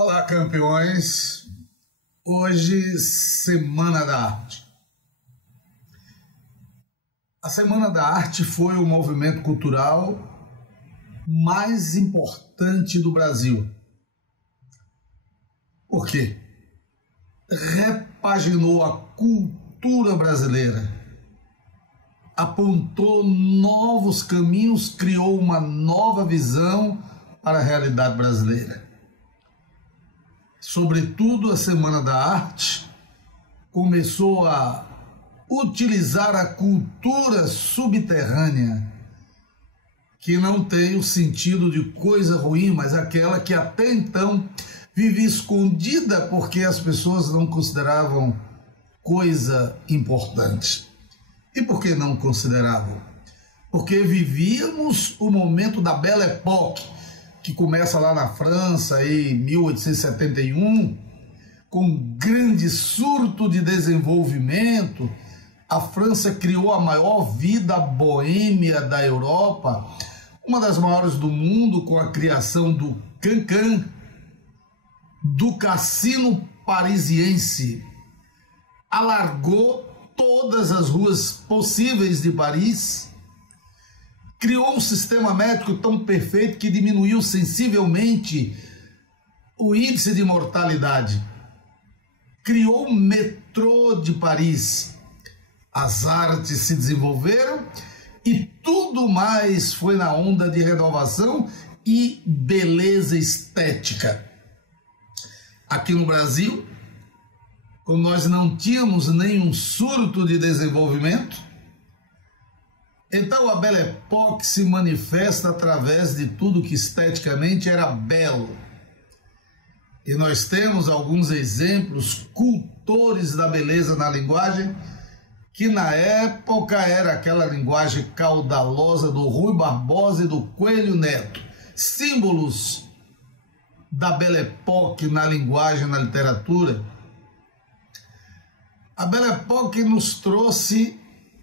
Olá, campeões! Hoje, Semana da Arte. A Semana da Arte foi o movimento cultural mais importante do Brasil. Por quê? Repaginou a cultura brasileira, apontou novos caminhos, criou uma nova visão para a realidade brasileira. Sobretudo, a Semana da Arte começou a utilizar a cultura subterrânea, que não tem o sentido de coisa ruim, mas aquela que até então vivia escondida porque as pessoas não consideravam coisa importante. E por que não consideravam? Porque vivíamos o momento da Belle Époque, que começa lá na França, em 1871, com um grande surto de desenvolvimento. A França criou a maior vida boêmia da Europa, uma das maiores do mundo, com a criação do Cancan, do cassino parisiense. Alargou todas as ruas possíveis de Paris, criou um sistema médico tão perfeito que diminuiu sensivelmente o índice de mortalidade. Criou o metrô de Paris. As artes se desenvolveram e tudo mais foi na onda de renovação e beleza estética. Aqui no Brasil, como nós não tínhamos nenhum surto de desenvolvimento, então a Belle Époque se manifesta através de tudo que esteticamente era belo. E nós temos alguns exemplos, cultores da beleza na linguagem, que na época era aquela linguagem caudalosa do Rui Barbosa e do Coelho Neto, símbolos da Belle Époque na linguagem, na literatura. A Belle Époque nos trouxe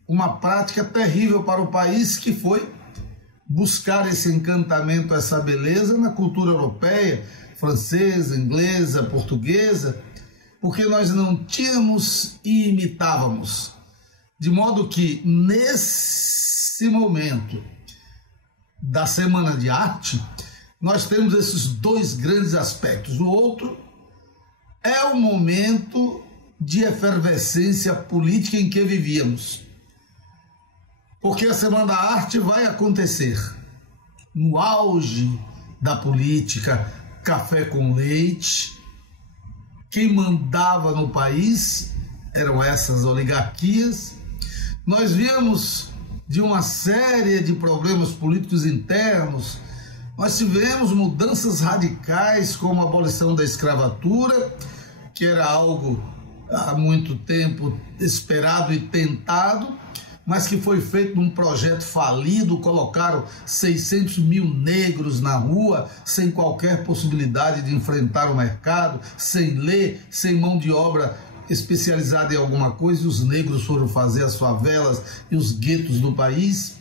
uma prática terrível para o país, que foi buscar esse encantamento, essa beleza na cultura europeia, francesa, inglesa, portuguesa, porque nós não tínhamos e imitávamos. De modo que, nesse momento da Semana de Arte, nós temos esses dois grandes aspectos. O outro é o momento de efervescência política em que vivíamos. Porque a Semana da Arte vai acontecer no auge da política, café com leite. Quem mandava no país eram essas oligarquias. Nós víamos de uma série de problemas políticos internos. Nós tivemos mudanças radicais, como a abolição da escravatura, que era algo há muito tempo esperado e tentado, mas que foi feito num projeto falido. Colocaram 600 mil negros na rua, sem qualquer possibilidade de enfrentar o mercado, sem lei, sem mão de obra especializada em alguma coisa, e os negros foram fazer as favelas e os guetos do país.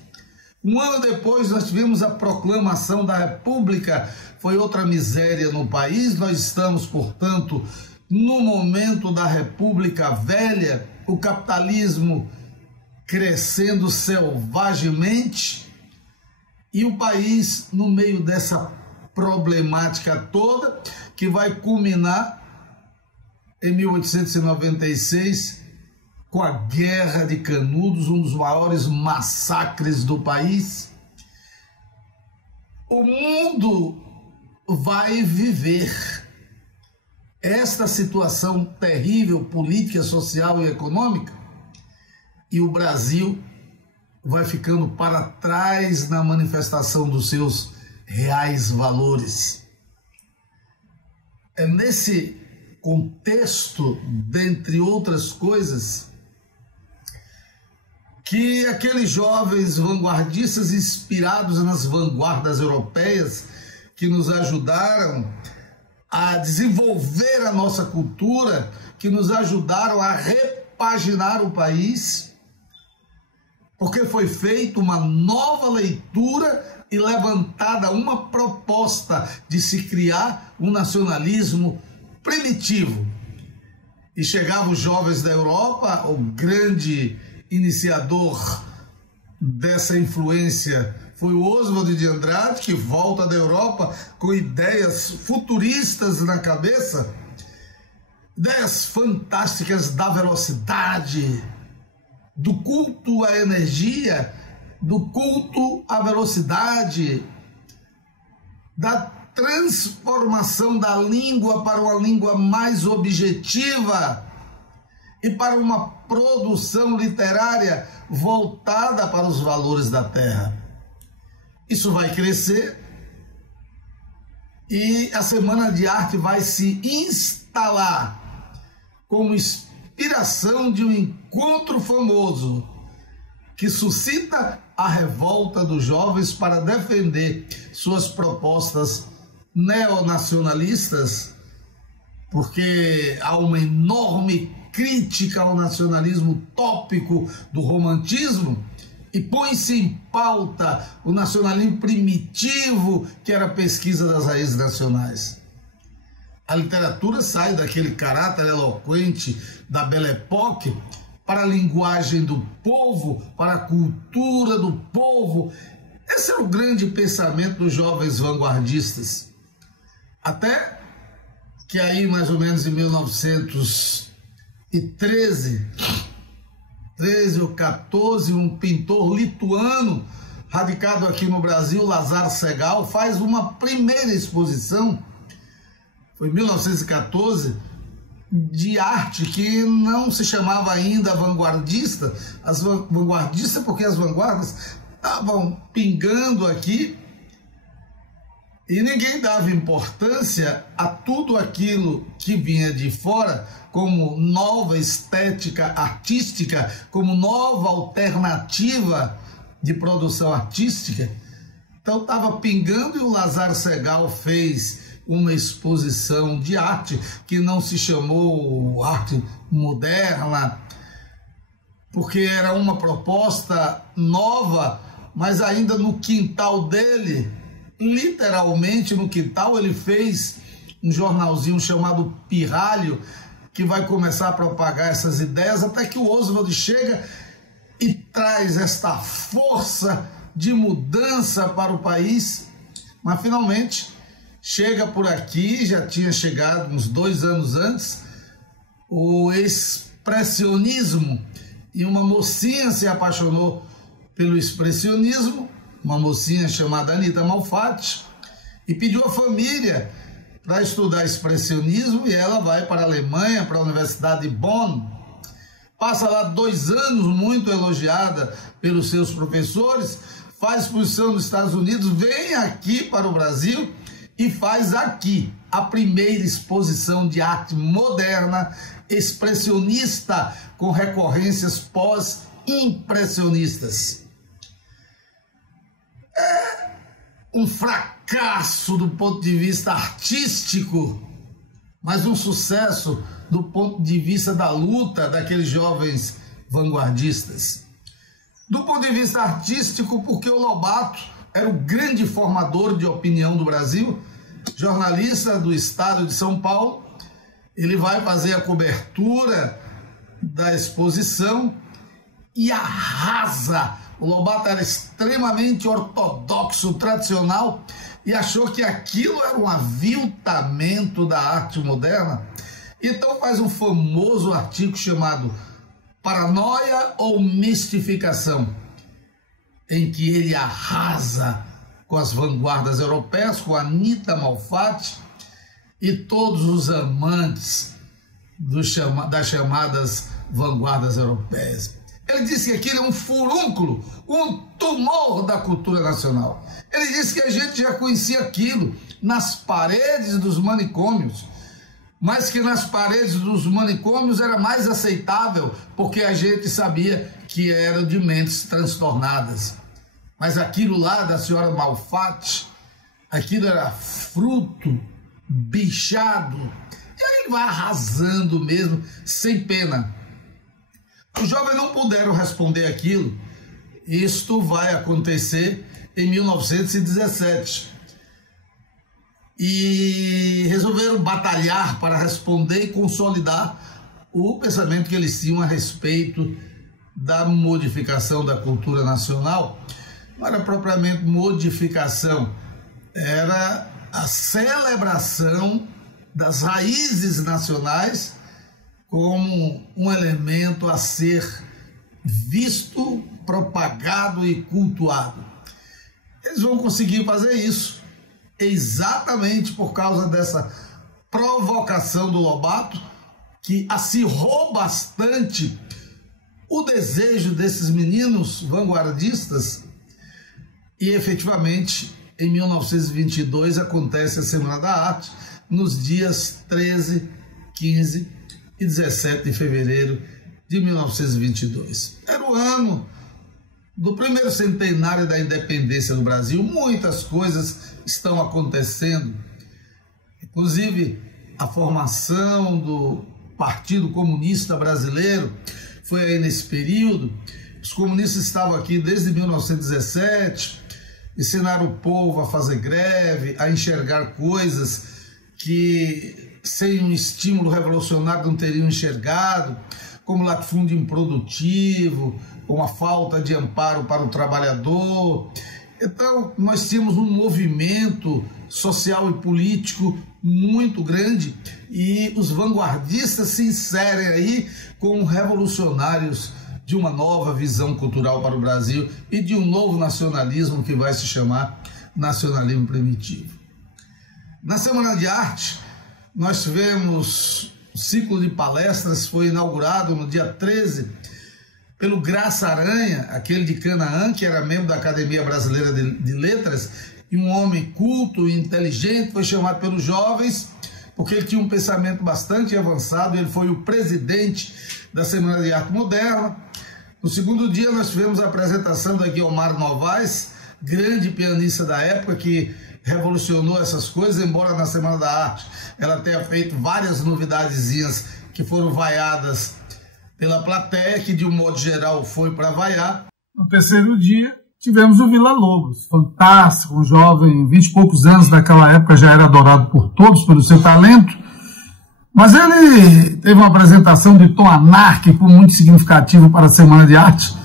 Um ano depois nós tivemos a proclamação da República, foi outra miséria no país. Nós estamos, portanto, no momento da República Velha, o capitalismo crescendo selvagemente e o país no meio dessa problemática toda, que vai culminar em 1896 com a Guerra de Canudos, um dos maiores massacres do país. O mundo vai viver esta situação terrível, política, social e econômica, e o Brasil vai ficando para trás na manifestação dos seus reais valores. É nesse contexto, dentre outras coisas, que aqueles jovens vanguardistas inspirados nas vanguardas europeias, que nos ajudaram a desenvolver a nossa cultura, que nos ajudaram a repaginar o país, porque foi feita uma nova leitura e levantada uma proposta de se criar um nacionalismo primitivo. E chegavam os jovens da Europa, o grande iniciador dessa influência foi o Oswald de Andrade, que volta da Europa com ideias futuristas na cabeça, ideias fantásticas da velocidade, do culto à energia, do culto à velocidade, da transformação da língua para uma língua mais objetiva e para uma produção literária voltada para os valores da terra. Isso vai crescer e a Semana de Arte vai se instalar como inspiração de um encontro famoso que suscita a revolta dos jovens para defender suas propostas neonacionalistas, porque há uma enorme crítica ao nacionalismo utópico do romantismo e põe-se em pauta o nacionalismo primitivo, que era a pesquisa das raízes nacionais. A literatura sai daquele caráter eloquente da Belle Époque para a linguagem do povo, para a cultura do povo. Esse é o grande pensamento dos jovens vanguardistas. Até que aí, mais ou menos em 1913 ou 14, um pintor lituano, radicado aqui no Brasil, Lazar Segal, faz uma primeira exposição, foi em 1914, de arte que não se chamava ainda vanguardista, vanguardista porque as vanguardas estavam pingando aqui e ninguém dava importância a tudo aquilo que vinha de fora como nova estética artística, como nova alternativa de produção artística. Então estava pingando e o Lazar Segal fez uma exposição de arte que não se chamou arte moderna, porque era uma proposta nova, mas ainda no quintal dele, literalmente no quintal, ele fez um jornalzinho chamado Pirralho, que vai começar a propagar essas ideias, até que o Oswald chega e traz esta força de mudança para o país, mas finalmente chega por aqui, já tinha chegado uns 2 anos antes, o expressionismo, e uma mocinha se apaixonou pelo expressionismo, uma mocinha chamada Anita Malfatti, e pediu à família para estudar expressionismo, e ela vai para a Alemanha, para a Universidade de Bonn, passa lá 2 anos muito elogiada pelos seus professores, faz exposição nos Estados Unidos, vem aqui para o Brasil e faz aqui a primeira exposição de arte moderna, expressionista, com recorrências pós-impressionistas. É um fracasso do ponto de vista artístico, mas um sucesso do ponto de vista da luta daqueles jovens vanguardistas. Do ponto de vista artístico, porque o Lobato era o grande formador de opinião do Brasil, jornalista do estado de São Paulo, ele vai fazer a cobertura da exposição e arrasa. O Lobato era extremamente ortodoxo, tradicional, e achou que aquilo era um aviltamento da arte moderna. Então faz um famoso artigo chamado Paranoia ou Mistificação, em que ele arrasa com as vanguardas europeias, com Anita Malfatti e todos os amantes das chamadas vanguardas europeias. Ele disse que aquilo é um furúnculo, um tumor da cultura nacional. Ele disse que a gente já conhecia aquilo nas paredes dos manicômios, mas que nas paredes dos manicômios era mais aceitável, porque a gente sabia que era de mentes transtornadas. Mas aquilo lá da senhora Malfatti, aquilo era fruto, bichado. E aí ele vai arrasando mesmo, sem pena. Os jovens não puderam responder aquilo. Isto vai acontecer em 1917. E resolveram batalhar para responder e consolidar o pensamento que eles tinham a respeito da modificação da cultura nacional. Não era propriamente modificação, era a celebração das raízes nacionais como um elemento a ser visto, propagado e cultuado. Eles vão conseguir fazer isso exatamente por causa dessa provocação do Lobato, que acirrou bastante o desejo desses meninos vanguardistas, e efetivamente em 1922 acontece a Semana da Arte, nos dias 13, 15 e 17 de fevereiro de 1922. Era o ano do primeiro centenário da independência do Brasil. Muitas coisas estão acontecendo, inclusive a formação do Partido Comunista Brasileiro foi aí nesse período. Os comunistas estavam aqui desde 1917, ensinaram o povo a fazer greve, a enxergar coisas que sem um estímulo revolucionário não teriam enxergado, como latifúndio improdutivo, com a falta de amparo para o trabalhador. Então, nós tínhamos um movimento social e político muito grande, e os vanguardistas se inserem aí como revolucionários de uma nova visão cultural para o Brasil e de um novo nacionalismo que vai se chamar nacionalismo primitivo. Na Semana de Arte, nós tivemos o ciclo de palestras, foi inaugurado no dia 13 pelo Graça Aranha, aquele de Canaã, que era membro da Academia Brasileira de Letras, e um homem culto e inteligente, foi chamado pelos jovens, porque ele tinha um pensamento bastante avançado. Ele foi o presidente da Semana de Arte Moderna. No segundo dia, nós tivemos a apresentação da Guiomar Novaes, grande pianista da época, que revolucionou essas coisas, embora na Semana da Arte ela tenha feito várias novidadezinhas que foram vaiadas pela plateia, que de um modo geral foi para vaiar. No terceiro dia, tivemos o Vila Lobos, fantástico, um jovem, 20 e poucos anos, naquela época já era adorado por todos pelo seu talento, mas ele teve uma apresentação de tom anárquico muito significativo para a Semana de Arte,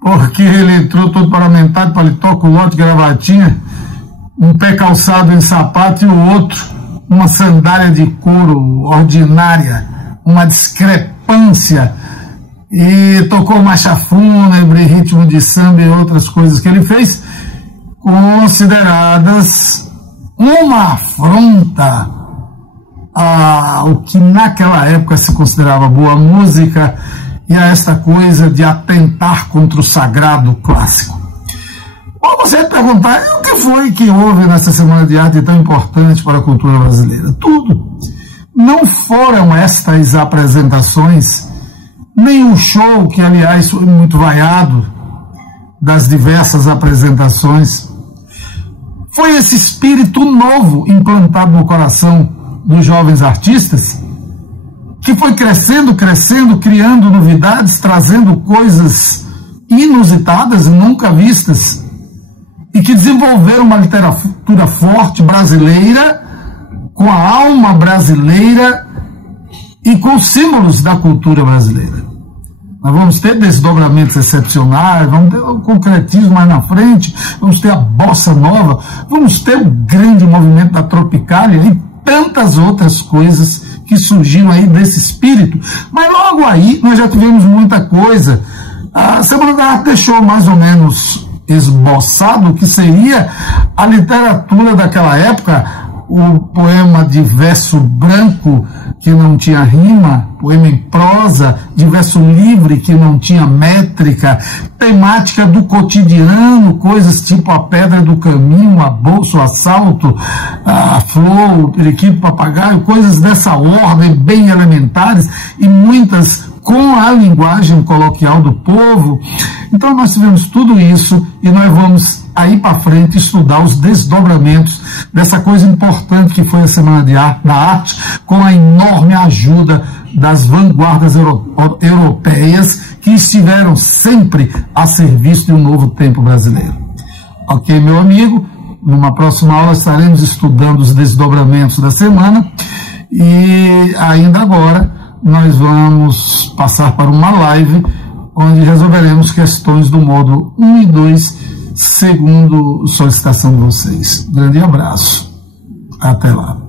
porque ele entrou todo paramentado, paletó, culote, gravatinha, um pé calçado em sapato e o outro uma sandália de couro ordinária, uma discrepância, e tocou marcha fúnebre, ritmo de samba e outras coisas que ele fez, consideradas uma afronta ao que naquela época se considerava boa música e a esta coisa de atentar contra o sagrado clássico. Bom, você perguntar, o que foi que houve nessa Semana de Arte tão importante para a cultura brasileira? Tudo. Não foram estas apresentações, nem o show, que aliás foi muito vaiado, das diversas apresentações. Foi esse espírito novo implantado no coração dos jovens artistas, que foi crescendo, criando novidades, trazendo coisas inusitadas, nunca vistas, e que desenvolveram uma literatura forte brasileira, com a alma brasileira e com os símbolos da cultura brasileira. Nós vamos ter desdobramentos excepcionais, vamos ter o concretismo mais na frente, vamos ter a bossa nova, vamos ter o grande movimento da Tropicália e tantas outras coisas que surgiram aí desse espírito. Mas logo aí nós já tivemos muita coisa. A Semana da Arte deixou mais ou menos esboçado o que seria a literatura daquela época, o poema de verso branco que não tinha rima, poema em prosa, de verso livre que não tinha métrica, temática do cotidiano, coisas tipo a pedra do caminho, a bolsa, o assalto, a flor, o periquito, o papagaio, coisas dessa ordem, bem elementares, e muitas com a linguagem coloquial do povo. Então nós tivemos tudo isso e nós vamos aí para frente estudar os desdobramentos dessa coisa importante que foi a Semana da Arte, com a enorme ajuda das vanguardas europeias que estiveram sempre a serviço de um novo tempo brasileiro. Ok, meu amigo? Numa próxima aula estaremos estudando os desdobramentos da semana e ainda agora nós vamos passar para uma live onde resolveremos questões do módulo 1 e 2 segundo solicitação de vocês. Grande abraço. Até lá.